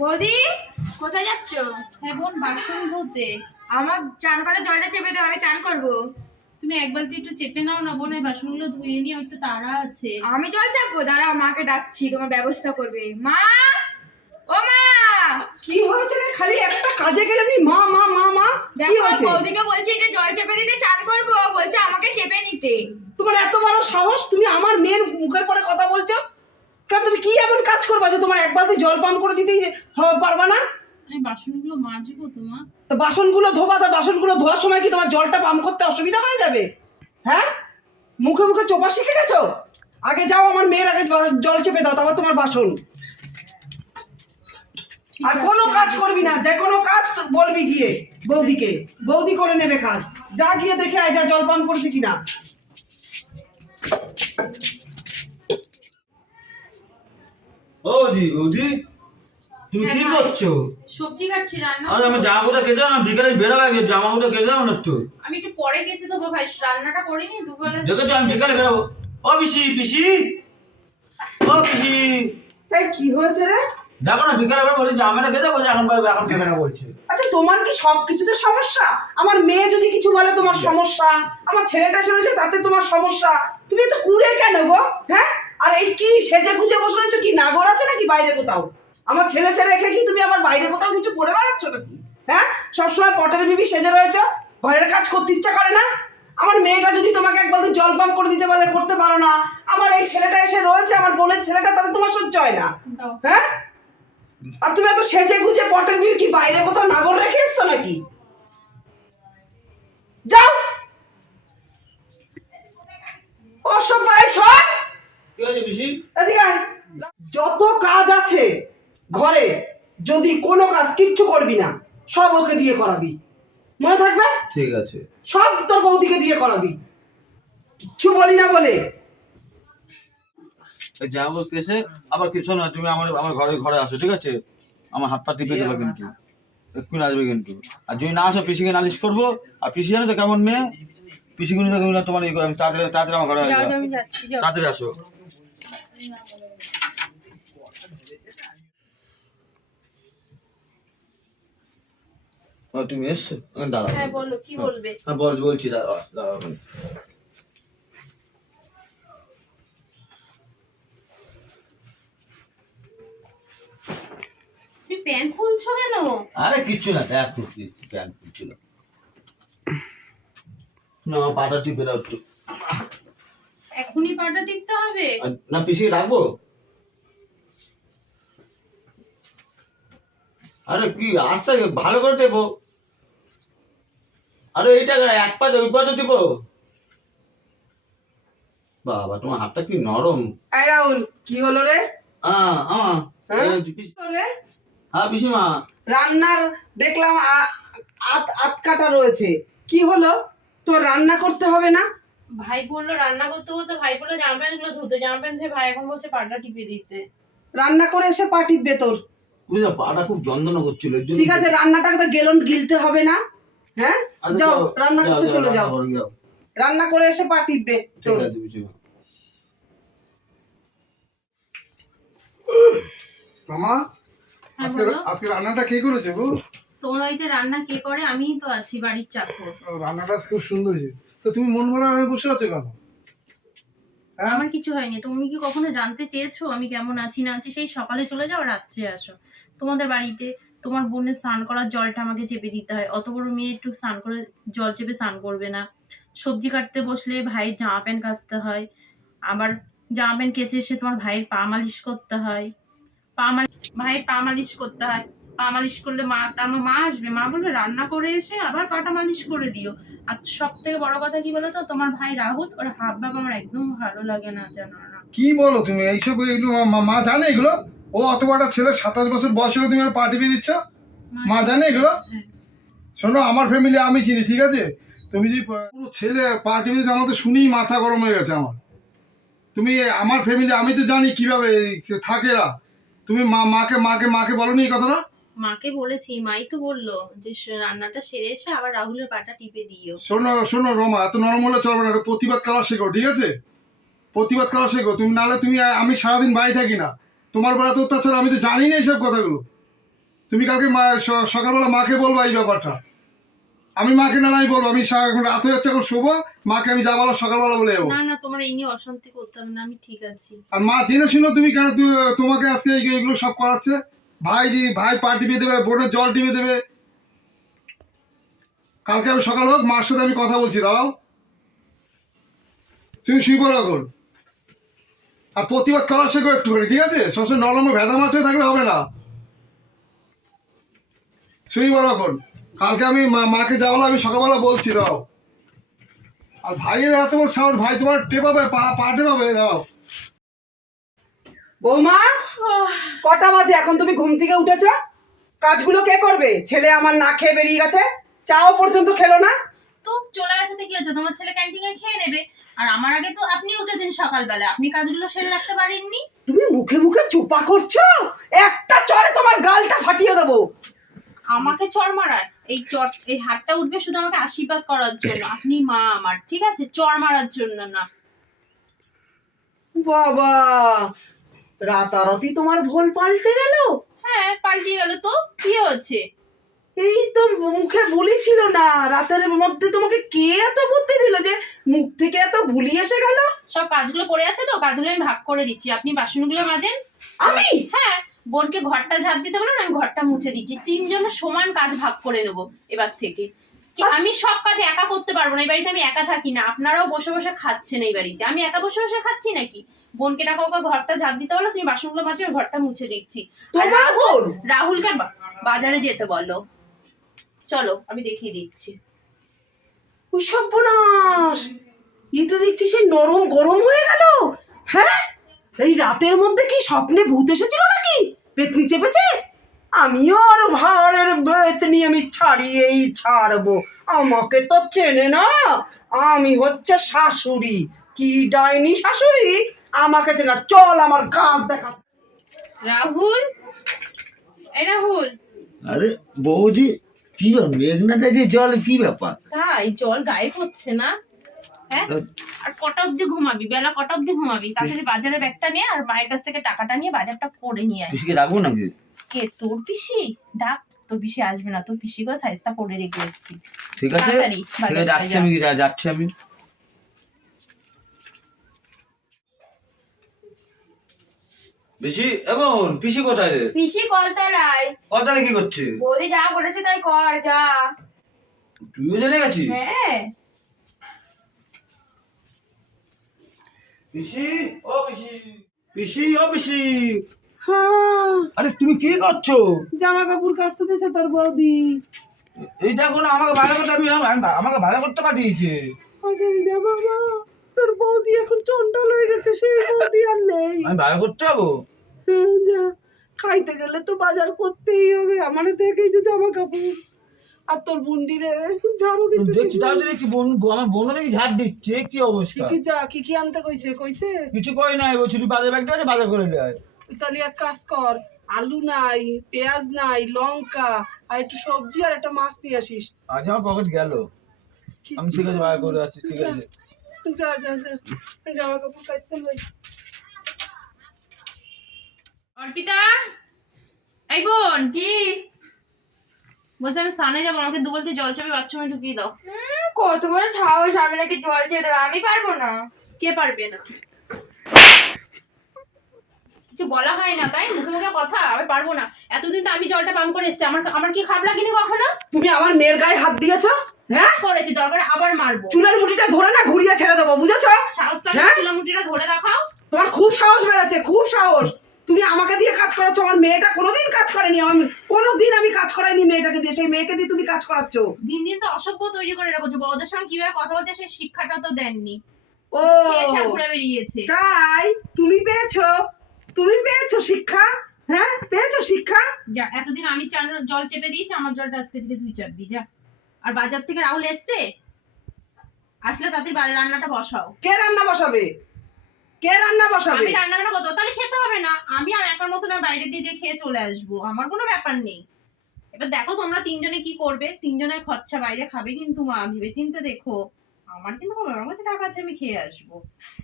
বৌদি কোথায় যাচ্ছ? হ্যাঁ বোন বাসন ধুতে। আমার চান করে জলটা চেপে দাও আমি চান করব। তুমি এক বালতি একটু চেপে নাও না বোন এই বাসনগুলো ধুয়ে নিয়ে একটু তাড়া আছে। আমি জল চাপবো দাঁড়াও মাকে ডাকছি তোমার ব্যবস্থা করবে। মা! ও মা! কি হয়েছে রে? খালি একটা কাজে গেলে আমি মা মা মা মা? কি দেখো হয়েছে? বৌদিকে বলছি এটা জল চেপে দিতে চান করব। বলছে আমাকে চেপে নিতে। তোমার এত বড় সাহস? তুমি আমার মেয়ের মুখের পরে কথা বলছো? কারণ তুমি কি এমন কাজ করবা যে তোমার এক বালতি জল পান করে দিতেই পারবা না? আমি বাসনগুলো মাজবো তোমার তো বাসনগুলো ধোবা তো বাসনগুলো ধোয়ার সময় কি তোমার জলটা পাম্প করতে অসুবিধা হয়ে যাবে? হ্যাঁ? মুখে মুখে চোপা শিখে গেছো? আগে যাও আমার মেয়ের আগে জল চেপে দাও তারপর তোমার বাসন। আর কোনো কাজ করবি না যে কোনো কাজ বলবি গিয়ে বৌদিকে। বৌদি করে নেবে কাজ। যা গিয়ে দেখে আয় যা জল পান করছি কিনা। বৌদি বৌদি তুমি কি হ্যাঁ, করছ? সবজি কাটছি রান্না আরে আমি জামা কাপড় কেটে না বিকালে বেরোবে আগে জামা কাপড় কেটে না একটু। আমি একটু পরে গেছি তো ভাই রান্নাটা করিনি দুপুরবেলা দেখেছ আমি বিকালে বেরোবো। ও পিসি পিসি ও পিসি। এই কি হয়েছে রে? দেখো না বিকালে বেরোবো বলি জামাটা কেটে বলছে এখন এখন বলছে। আচ্ছা তোমার কি সব কিছুতে সমস্যা? আমার মেয়ে যদি কিছু বলে তোমার সমস্যা আমার ছেলেটা রয়েছে তাতে তোমার সমস্যা। তুমি এত কুড়ে কেন গো? হ্যাঁ? আর এই কি সেজে গুজে বসে রয়েছো কি? নাগর আছে নাকি বাইরে কোথাও? আমার ছেলে ছেলে রেখে কি তুমি আমার বাইরে কোথাও কিছু করে বেড়াচ্ছ নাকি? হ্যাঁ? সবসময় পটের বিবি সেজে রয়েছো ঘরের কাজ করতে ইচ্ছা করে না। আমার মেয়েটা যদি তোমাকে এক বালতি জল পাম্প করে দিতে পারলে করতে পারো না। আমার এই ছেলেটা এসে রয়েছে আমার বোনের ছেলেটা তাতে তোমার সহ্য হয় না। হ্যাঁ? আর তুমি এত সেজে গুজে পটের বিয়ে কি বাইরে কোথাও নাগর রেখে এসছো নাকি? যাও। ভাই সব যত কাজ আছে ঘরে যদি কোনো কাজ কিচ্ছু করবি না সব ওকে দিয়ে করাবি। মনে থাকবে? ঠিক আছে। সব তোর বৌদিকে দিয়ে করাবি। কিচ্ছু বলি না বলে। কাপড় কেসে আবার কিছু না তুমি আমার আমার ঘরে ঘরে আসো ঠিক আছে? আমার হাত পা টিপে দেবে কিন্তু। এক্ষুনি আসবে কিন্তু। আর যদি না আসো পিসিকে নালিশ করব। আর পিসি জানো তো কেমন মেয়ে? পিসিগুলো তো তোমার ইয়ে করে আমি তাড়াতাড়ি তাড়াতাড়ি আমার ঘরে তাড়াতাড়ি আসো। তুমি এসছো? হ্যাঁ বলো কি বলবে? হ্যাঁ বল বলছি দাঁড়াও ওখানে। প্যান্ট খুলছো কেন? আরে কিচ্ছু না দেখ প্যান্ট ছিল না পাটা টিপে দাও একটু। এখনই পাটা টিপতে হবে? না পিছিয়ে রাখব আরে কি আস্তে ভালো করে টেপো। আরে এইটা এক পা ওই পা তো টিপো। বাবা তোমার হাতটা কি নরম? এই রাহুল কি হলো রে? আহ আহ হ্যাঁ? হ্যাঁ পিসিমা। রান্নার দেখলাম আ- আত আত কাটা রয়েছে। কি হলো? তোর রান্না করতে হবে না? ভাই বলল রান্না করতে করতে ভাই বলল জামা প্যান্টগুলো ধুতে জামা প্যান্ট ধুয়ে ভাই এখন বলছে পাটা টিপে দিতে। রান্না করে এসে পা টিপবে তোর। বুঝলে পাটা খুব যন্ত্রণা করছিল ঠিক আছে রান্নাটা তো গেলন গিলতে হবে না। হ্যাঁ? আচ্ছা, যাও রান্না করতে চলে রান্না যাও। রান্না করে এসে পা টিপবে তোর। মামা হ্যাঁ আজকে আজকে রান্নাটা কে করেছে গো? তোমার বাড়িতে রান্না কে করে? আমিই তো আছি বাড়ির চাকর। রান্নাটা খুব সুন্দর হয়েছে। তো তুমি মন ভরা হয়ে বসে আছো কেন? হ্যাঁ? আমার কিছু হয়নি। তুমি কি কখনো জানতে চেয়েছো আমি কেমন আছি না আছি? সেই সকালে চলে যাও রাত্রে আসো। তোমাদের বাড়িতে তোমার বোনের স্নান করার জলটা আমাকে চেপে দিতে হয়। অত বড় মেয়ে একটু স্নান করে জল চেপে স্নান করবে না। সবজি কাটতে বসলে ভাইয়ের জামা প্যান্ট কাচতে হয়। আবার জামা প্যান্ট কেচে এসে তোমার ভাইয়ের পা মালিশ করতে হয়। পা মালিশ ভাইয়ের পা মালিশ করতে হয়। পা মালিশ করলে মা আমার মা আসবে? মা বলবে রান্না করে এসে আবার পাটা মালিশ করে দিও। আর সব থেকে বড় কথা কি বলো তো তোমার ভাই রাহুল ওর হাব ভাব আমার একদম ভালো লাগে না জানো না। কি বলো তুমি? এইসব এগুলো মা- জানে এগুলো? ও অত বড় ছেলে সাতাশ বছর বয়স হলে তুমি আর পা টিপে দিচ্ছ? মা জানে। এগুলো? হ্যাঁ। শোনো আমার ফ্যামিলি আমি চিনি ঠিক আছে? তুমি যদি পুরো ছেলে পা টিপে দিচ্ছ আমার তো শুনেই মাথা গরম হয়ে গেছে আমার। তুমি আমার ফ্যামিলি আমি তো জানি কীভাবে থাকে এরা। তুমি মা মাকে মাকে মাকে বলনি এই কথাটা? মাকে বলেছি মাই তো বলল যে রান্নাটা সেরে এসে আবার রাহুলের পাটা টিপে দিও। শোনো শোনো রমা এত নরম হলে চলবে না প্রতিবাদ করা শেখো ঠিক আছে? প্রতিবাদ করা শেখো তুমি নাহলে তুমি আমি সারাদিন বাড়ি থাকি না। তোমার বেলা তো অত্যাচার আমি তো জানি না এইসব কথাগুলো। তুমি কালকে মা সকালবেলা মাকে বলবা এই ব্যাপারটা। আমি মাকে না নাই বলব আমি এখন রাত হয়ে যাচ্ছে এখন শোবো মাকে আমি যাব সকালবেলা বলে যাব। না না তোমার এই নিয়ে অশান্তি করতে হবে না আমি ঠিক আছি। আর মা জেনে শুনো তুমি কেন তোমাকে আজকে এইগুলো সব করাচ্ছে? ভাই ভাই পা টিপে দেবে, বোনের জল টিপে দেবে। কালকে আমি সকাল হোক, মার সাথে আমি কথা বলছি, দাঁড়াও। তুমি শুয়ে পড়ো এখন। আর প্রতিবাদ করা শেখো একটু একটুখানি, ঠিক আছে? সবসময় নরম ভেদা মাছ থাকলে হবে না। শুয়ে পড়ো এখন। কালকে আমি মাকে যাব আমি সকালবেলা বলছি দাও আর ভাইয়ের এত বড় সাহস, ভাই তোমার টেপাবে, পা পা টেপাবে দাও বৌমা কটা বাজে এখন তুমি ঘুম থেকে উঠেছো? কাজগুলো কে করবে? ছেলে আমার না খেয়ে বেরিয়ে গেছে। চাও পর্যন্ত খেলো না? তো চলে গেছে তো কি হচ্ছে তোমার ছেলে ক্যান্টিনে খেয়ে নেবে। আর আমার আগে তো আপনি উঠেছেন সকালবেলা। আপনি কাজগুলো সেরে রাখতে পারেননি? তুমি মুখে মুখে চুপা করছ? একটা চরে তোমার গালটা ফাটিয়ে দেবো। আমাকে চর মারায় এই চর এই হাতটা উঠবে শুধু আমাকে আশীর্বাদ করার জন্য। আপনি মা আমার ঠিক আছে? চর মারার জন্য না। বাবা রাতারাতি তোমার ভোল পাল্টে গেল? হ্যাঁ পাল্টে গেল তো। কি হয়েছে এই তো মুখে বুলি ছিল না। রাতের মধ্যে তোমাকে কে এত বুদ্ধি দিল যে মুখ থেকে এত বুলি এসে গেল? সব কাজগুলো পড়ে আছে তো কাজগুলো আমি ভাগ করে দিচ্ছি। আপনি বাসনগুলো মাজেন। আমি? হ্যাঁ বোনকে ঘরটা ঝাড় দিতে বলেন আমি ঘরটা মুছে দিচ্ছি। তিনজনের সমান কাজ ভাগ করে নেব এবার থেকে। আমি সব কাজ একা করতে পারব না এই বাড়িতে আমি একা থাকি না। আপনারাও বসে বসে খাচ্ছেন এই বাড়িতে। আমি একা বসে বসে খাচ্ছি নাকি? বোনকে টাকা ওকে ঘরটা ঝাড় দিতে বলো তুমি বাসনগুলো মাঝে ঘরটা মুছে দিচ্ছি। তোমার বোন? রাহুলকে বাজারে যেতে বলো। চলো আমি দেখিয়ে দিচ্ছি। সর্বনাশ! ই তো দেখছি সে নরম গরম হয়ে গেল। হ্যাঁ? এই রাতের মধ্যে কি স্বপ্নে ভূত এসেছিল নাকি? পেতনি চেপেছে? আমিও আর ভাড়ের বেতনি আমি ছাড়িয়েই ছাড়বো। আমাকে তো চেনে না। আমি হচ্ছে শাশুড়ি। কি ডাইনি শাশুড়ি? আমাকে চেনা চল আমার গাছ দেখা। রাহুল? রাহুল। আরে বৌদি কি ব্যাপার? যে জল কি ব্যাপার? তাই জল গায়ে পড়ছে না। হ্যাঁ? আর কটা অব্দি ঘুমাবি? বেলা কটা অব্দি ঘুমাবি? তাড়াতাড়ি বাজারে ব্যাগটা নিয়ে আর মায়ের কাছ থেকে টাকাটা নিয়ে বাজারটা করে নিয়ে আয়। পিসিকে রাখব নাকি? কে? তোর পিসি? ডাক। তোর পিসি আসবে না। তোর পিসি করে সাইজটা করে রেখে এসছি। ঠিক আছে। ঠিক আছে যাচ্ছি আমি যাচ্ছি আমি। এবং পিসি কোথায় রে? পিসি কোথায় কি করছে? বৌদি যা বলেছে তাই কর যা। তুইও জেনে গেছিস? হ্যাঁ। পিসি ও পিসি। পিসি ও পিসি। হ্যাঁ। আরে তুমি কি করছ? জামা কাপড় কাচতে দিয়েছে তোর বৌদি। এই দেখো না আমাকে ভালো করতে আমি আমি- আমাকে ভালো করতে পাঠিয়েছে। আরে বাবা তোর বৌদি এখন চন্ডাল হয়ে গেছে সেই বৌদি আর নেই। আমি ভালো করতে যাব? হ্যাঁ, যা। খাইতে গেলে তো বাজার করতেই হবে আমার দেখেই যে জামা কাপড় আর তোর বুন্ডি রে ঝাড়ু দিতে দেখছি দেখছি বোন আমার বোনও দেখি ঝাড় দিচ্ছে? কি অবস্থা? কি যা কি কি আনতে কইছে? কইছে? কিছু কই নাই ও ছুটি বাজার ব্যাগটা আছে বাজার করে দেয় তাহলে এক কাজ কর আলু নাই পেঁয়াজ নাই লঙ্কা আর একটু সবজি আর একটা মাছ নিয়ে আসিস। আজ আমার পকেট গেল। আমি ঠিক আছে বাজার করে আসছি ঠিক আছে। যা যা যা। জামা কাপড় লই অর্পিতা? এই বোন কি? বলছি আমি স্নানে যাব আমাকে দু বলতে জল চাপে বাথরুমে ঢুকিয়ে দাও। কত বড় সাহস আমি নাকি জল চেয়ে দেবো আমি পারব না। কে পারবে না? কিছু বলা হয় না তাই? মুখে মুখে কথা আমি পারব না। এতদিন তো আমি জলটা পাম্প করে এসছি আমার আমার কি খারাপ লাগেনি কখনো? তুমি আমার মেয়ের গায়ে হাত দিয়েছ? হ্যাঁ? করেছি দরকার আবার মারবো। চুলের মুঠিটা ধরে না ঘুরিয়ে ছেড়ে দেবো বুঝেছ? সাহস হ্যাঁ? তাহলে কিলোমিটারটা ধরে দেখাও। তোমার খুব সাহস বেড়েছে খুব সাহস। তুমি আমাকে দিয়ে কাজ করাচ্ছ আমার মেয়েটা কোনোদিন কাজ করেনি আমি কোনোদিন আমি কাজ করাইনি মেয়েটাকে দিয়ে সেই মেয়েকে দিয়ে তুমি কাজ করাচ্ছ। দিন দিন তো অসভ্য তৈরি করে রেখেছো বড়দের সঙ্গে কীভাবে কথা বলতে সেই শিক্ষাটা তো দেননি। ও ঘুরে বেরিয়েছে? তাই তুমি পেয়েছ তুমি পেয়েছ শিক্ষা হ্যাঁ? পেয়েছ শিক্ষা? যা এতদিন আমি চান জল চেপে দিয়েছি আমার জলটা আজকে থেকে তুই চাপবি যা। আর বাজার থেকে রাহুল এসছে আসলে তাদের বাজার রান্নাটা বসাও। কে রান্না বসাবে? কে রান্না বসাবে? আমি রান্না বান্না করতে তাহলে খেতে হবে না। আমি আর একার মতো না বাইরে দিয়ে যে খেয়ে চলে আসব আমার কোনো ব্যাপার নেই। এবার দেখো তোমরা তিনজনে কি করবে? তিনজনের খরচা বাইরে খাবে কিন্তু মা ভেবে চিন্তে দেখো আমার কিন্তু কোনো আমার কাছে টাকা আছে আমি খেয়ে আসব।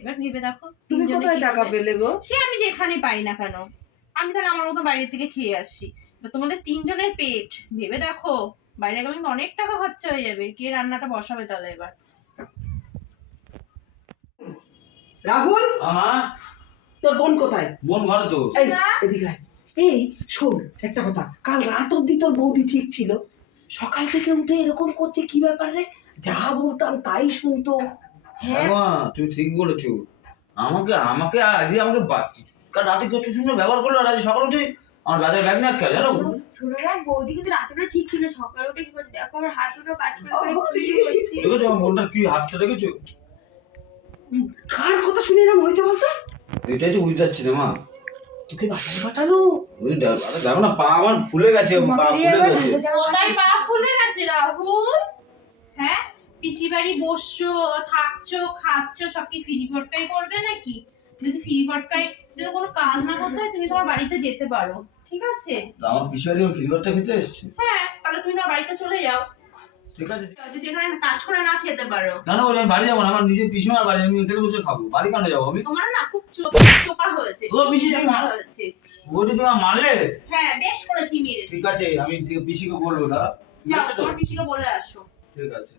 এবার ভেবে দেখো তুমি কোথায় টাকা পেলে গো? সে আমি যেখানে পাই না কেন? আমি তাহলে আমার মতো বাইরে থেকে খেয়ে আসছি এবার তোমাদের তিনজনের পেট ভেবে দেখো। বাইরে গেলে কিন্তু অনেক টাকা খরচা হয়ে যাবে। কে রান্নাটা বসাবে তাহলে এবার? রাহুল? তোর বোন কোথায়? বোন ঘরে তো। এই এদিকে এই শোন একটা কথা। কাল রাত অবধি তোর বৌদি ঠিক ছিল। সকাল থেকে উঠে এরকম করছে কি ব্যাপার রে? যা বলতাম তাই শুনতো। হ্যাঁ। মা, তুমি ঠিক বলেছ। আমাকে আমাকে আজকে আমাকে রাতে কত সুন্দর ব্যবহার করল আর আজ সকালে উঠে আমার ব্যাগে ব্যাগ না খেয়ে জানো? শুনে রাখ বৌদি কিন্তু রাত্রে ঠিক ছিল সকালে উঠে কি করছে? দেখো আমার হাত দুটো কাজ করে করে কি করছে। দেখেছ আমার বোনটার কি হাতটা দেখেছ? কার কথা শুনে এরকম হয়েছে বলতো? এটাই তো বুঝতে পারছি না মা। তোকে বাসায় পাঠালো? ওই দেখো না পা আমার ফুলে গেছে পা ফুলে গেছে। কোথায় পা ফুলে গেছে রাহুল? হ্যাঁ? পিসি বাড়ি বসছো থাকছো খাচ্ছো সব কি ফ্রি ফটকাই করবে নাকি? যদি ফ্রি ফটকাই যদি কোনো কাজ না করতে হয় তুমি তোমার বাড়িতে যেতে পারো ঠিক আছে? আমার পিসারি ফিভারটা খেতে এসছে? হ্যাঁ তাহলে তুমি তোমার বাড়িতে চলে যাও। ঠিক আছে। যদি এখানে কাজ করে না খেতে পারো। কেন বলি আমি বাড়ি যাব না আমার নিজের পিসিমার বাড়ি আমি এখানে বসে খাব। বাড়ি কেন যাব আমি? তোমার না খুব চোখা হয়েছে ও, পিসি, তুমি- হয়েছে। ও যদি আমার মারলে? হ্যাঁ বেশ করেছি মেরেছি। ঠিক আছে আমি পিসিকে বলব না যাও তোমার পিসিকে বলে আসো। ঠিক আছে।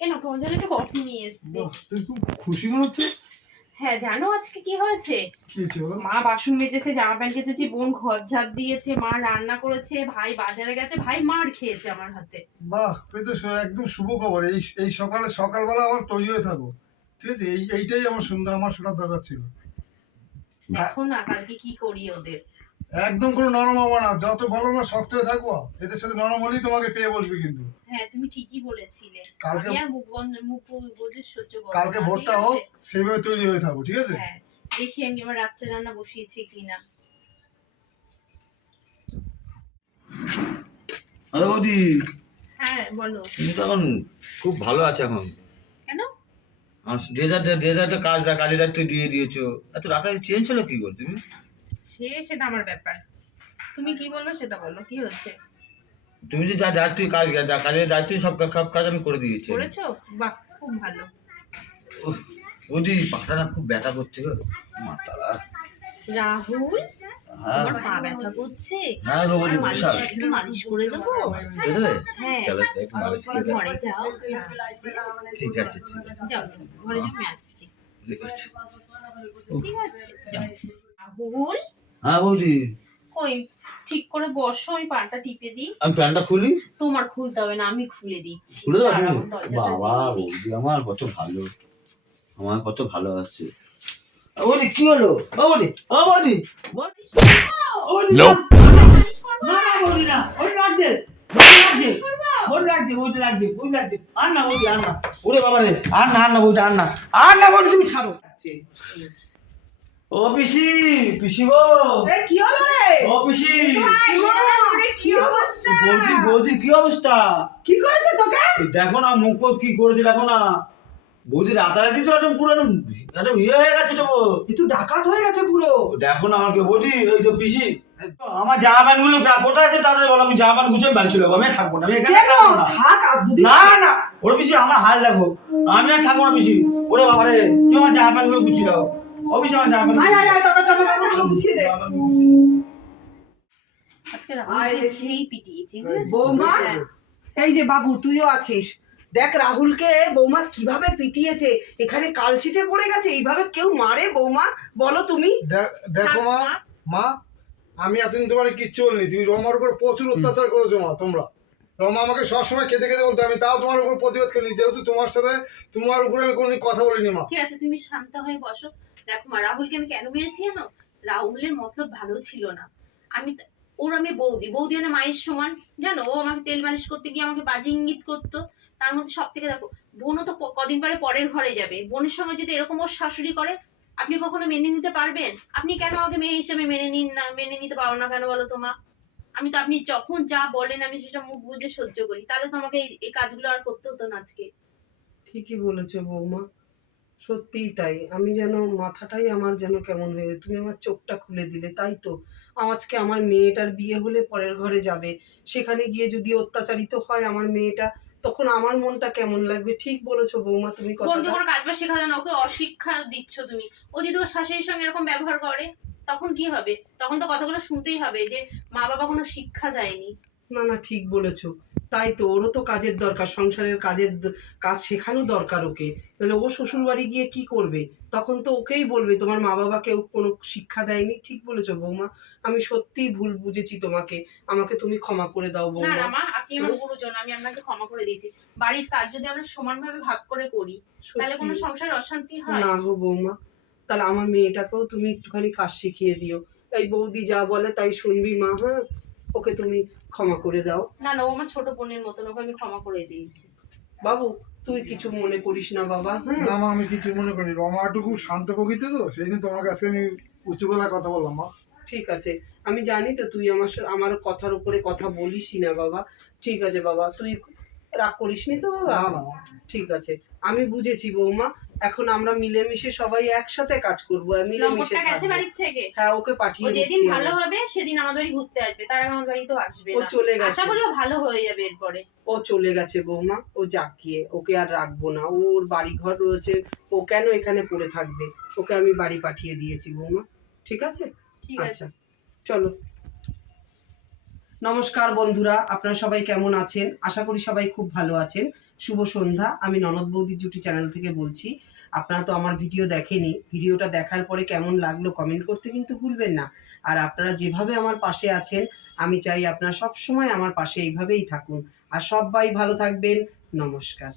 কেন তোমার জন্য একটু কফি নিয়ে এসছে। বাহ, তুই খুব খুশি মনে হচ্ছে? হ্যাঁ জানো আজকে কি হয়েছে? মা বাসন মেজেছে জামা প্যান্ট কেচেছে বোন ঘর ঝাড় দিয়েছে মা রান্না করেছে ভাই বাজারে গেছে ভাই মার খেয়েছে আমার হাতে। বাহ তুই তো একদম শুভ খবর। এই এই সকালে সকালবেলা আবার তৈরি হয়ে থাকো। ঠিক আছে? এই এইটাই আমার শুনতে আমার শোনার দরকার ছিল। দেখো না কালকে কি করি ওদের। একদম কোনো নরম হব না। যত বলো না শক্ত হয়ে থাকব। এদের সাথে নরম হলেই তোমাকে পেয়ে বসবে কিন্তু। হ্যাঁ তুমি ঠিকই বলেছিলে। কালকে- আমি মুখ বন্ধ মুখ বুঝে সহ্য করব কালকে না, ঠিক ভোরটা আছে? হোক সেইভাবে তৈরি হয়ে থাকো ঠিক আছে? হ্যাঁ দেখি আমি আমার রাত্রে রান্না বসিয়েছি কিনা। আরে বৌদি। হ্যাঁ বলো। তুমি তো এখন খুব ভালো আছে এখন। কেন? যে যা যে যা কাজ কাজের দায়িত্ব দিয়ে দিয়েছ। এত রাতারাতি চেঞ্জ হলো কি করে তুমি? সে সেটা আমার ব্যাপার। তুমি কি বলো সেটা বলো কি হচ্ছে? তুমি যে যা দায়িত্ব কাজ যা কাজের দায়িত্ব সব সব কাজ আমি করে দিয়েছি। করেছ? বাহ খুব ভালো। উফ, বৌদি পাটা খুব ব্যথা করছে গো। মাথা রাহুল হ্যাঁ। তোমার পা ব্যথা করছে? হ্যাঁ গো বৌদি আর মালিশ বিশাল একটু মালিশ করে দেবো? বুঝলে হ্যাঁ। চলো একটু মালিশ করে দাও। ঘরে যাও ঠিক আছে ঠিক আছে। যাও ঘরে যাও আমি আসছি। ঠিক আছে ঠিক আছে। রাহুল হ্যাঁ বৌদি। কই ঠিক করে বসো আমি পাটা টিপে দিই। আমি প্যান্টটা খুলি? তোমার খুলতে হবে না আমি খুলে দিচ্ছি। খুলে বাবা বৌদি আমার কত ভালো। আমার কত ভালো আছে। বৌদি কি হলো? ও বৌদি ও বৌদি। বৌদি, বৌদি, না না বৌদি না ওই লাগছে। বৌদি লাগছে। বৌদি লাগছে বৌদি লাগছে বৌদি লাগছে। আর না বৌদি আর না। ওরে বাবা রে আর না আর না বৌদি আর না। আর না বৌদি তুমি ছাড়ো। ও পিসি পিসি গো কি হলো রে? ও পিসি। কি অবস্থা? বৌদি বৌদি কি অবস্থা? কি করেছে তোকে? দেখো না মুখ কি করেছে দেখো না। বৌদি রাতারাতি তো একদম পুরো একদম ইয়ে হয়ে গেছে তো। একটু ডাকাত হয়ে গেছে পুরো। দেখো না আমাকে বৌদি ওই তো পিসি। আমার জামা প্যান্টগুলো কোথায় আছে তাদের বলো আমি জামা প্যান্ট গুছিয়ে বাড়ি চলে যাব আমি থাকব না আমি এখানে থাকব না। থাক না না ওর পিসি আমার হাল দেখো। আমি আর থাকব না পিসি। ওরে বাবা রে তুমি আমার জামা প্যান্টগুলো গুছিয়ে দাও। দাদা জামা কাপড়গুলো গুছিয়ে দে। আজকে রাহুল দেখি। সেই পিটিয়েছে বৌমা। এই যে বাবু তুইও আছিস। দেখ রাহুলকে বৌমা কীভাবে পিটিয়েছে? এখানে কালশিটে পড়ে গেছে এইভাবে কেউ মারে বৌমা? বলো তুমি। দেখো মা মা আমি এতদিন তোমার কিচ্ছু বলিনি। তুমি রমার উপর প্রচুর অত্যাচার করেছ মা তোমরা। রমা আমাকে সবসময় খেতে খেতে বলতো আমি তাও তোমার উপর প্রতিবাদ করিনি। যেহেতু তোমার সাথে তোমার উপরে আমি কোনোদিন কথা বলিনি মা। ঠিক আছে তুমি শান্ত হয়ে বসো। দেখো মা, রাহুলকে আমি কেন মেরেছি জানো? রাহুলের মতলব ভালো ছিল না। আমি ওর আমি বৌদি বৌদি মানে মায়ের সমান। জানো, ও আমাকে তেল মালিশ করতে গিয়ে আমাকে বাজে ইঙ্গিত করতো। তার মধ্যে সব থেকে দেখো, বোনও তো কদিন পরে পরের ঘরে যাবে। বোনের সঙ্গে যদি এরকম ওর শাশুড়ি করে, আপনি কখনো মেনে নিতে পারবেন? আপনি কেন আমাকে মেয়ে হিসেবে মেনে নিন না, মেনে নিতে পারো না কেন বলো তোমা আমি তো আপনি যখন যা বলেন, আমি সেটা মুখ বুঝে সহ্য করি। তাহলে তো আমাকে এই- এই কাজগুলো আর করতে হতো না আজকে। ঠিকই বলেছ বৌমা। সত্যিই তাই। আমি যেন মাথাটাই আমার যেন কেমন হয়ে তুমি আমার চোখটা খুলে দিলে তাই তো? আজকে আমার মেয়েটার বিয়ে হলে পরের ঘরে যাবে। সেখানে গিয়ে যদি অত্যাচারিত হয় আমার মেয়েটা তখন আমার মনটা কেমন লাগবে? ঠিক বলেছ বৌমা তুমি বোনকে কোনো কাজ বাজ শেখাও না ওকে অশিক্ষা দিচ্ছ তুমি। ও যদি ওর শাশুড়ির সঙ্গে এরকম ব্যবহার করে তখন কি হবে? তখন তো কথাগুলো শুনতেই হবে যে মা বাবা কোনো শিক্ষা দেয়নি। না না ঠিক বলেছ। তাই তো ওরও তো কাজের দরকার সংসারের কাজের কাজ শেখানো দরকার ওকে। তাহলে ও শ্বশুর বাড়ি গিয়ে কি করবে? তখন তো ওকেই বলবে তোমার মা বাবা কেউ কোনো শিক্ষা দেয়নি? ঠিক বলেছ বৌমা আমি সত্যিই ভুল বুঝেছি তোমাকে। আমাকে তুমি ক্ষমা করে দাও বৌমা। না মা আপনি আমার গুরুজন আমি আপনাকে ক্ষমা করে দিয়েছি। বাড়ির কাজ যদি আমরা সমানভাবে ভাগ করে করি তাহলে কোনো। সংসারে অশান্তি হয়? না গো বৌমা তাহলে আমার মেয়েটাকেও তুমি একটুখানি কাজ শিখিয়ে দিও। এই বৌদি যা বলে তাই শুনবি মা হ্যাঁ? ওকে তুমি ক্ষমা করে দাও। না না ও আমার ছোট বোনের মতন ওকে আমি ক্ষমা করে দিয়েছি। বাবু তুই কিছু মনে করিস না বাবা হ্যাঁ? না মা আমি কিছু মনে করি রমা একটু খুব শান্ত প্রকৃতি তো সেই জন্য তোমার কাছে আমি উঁচু গলায় কথা বললাম মা। ঠিক আছে। আমি জানি তো তুই আমার আমার কথার উপরে কথা বলিস না বাবা। ঠিক আছে বাবা তুই রাগ করিস নি তো বাবা? ঠিক আছে। আমি বুঝেছি বৌমা। এখন আমরা মিলেমিশে সবাই একসাথে কাজ করব আর মিলেমিশে গেছে। বাড়ির থেকে। হ্যাঁ ওকে ও পাঠিয়ে যেদিন ভালো হবে সেদিন আমার বাড়ি ঘুরতে আসবে। তার আগে আমার বাড়ি তো আসবে ও চলে গেছে। আশা করি ও ভালো হয়ে যাবে এরপরে। ও চলে গেছে বৌমা। ও যাক গিয়ে ওকে আর রাখব না। ও ওর বাড়ি ঘর রয়েছে। ও কেন এখানে পড়ে থাকবে? ওকে আমি বাড়ি পাঠিয়ে দিয়েছি বৌমা। ঠিক আছে? ঠিক আছে। আচ্ছা। চলো। নমস্কার বন্ধুরা, আপনারা সবাই কেমন আছেন? আশা করি সবাই খুব ভালো আছেন। শুভ সন্ধ্যা, আমি ননদ বৌদির জুটি চ্যানেল থেকে বলছি। আপনারা তো আমার ভিডিও দেখেনি, ভিডিওটা দেখার পরে কেমন লাগল কমেন্ট করতে কিন্তু ভুলবেন না। আর আপনারা যেভাবে আমার পাশে আছেন, আমি চাই আপনারা সবসময় আমার পাশে এইভাবেই থাকুন। আর সবাই ভালো থাকবেন, নমস্কার।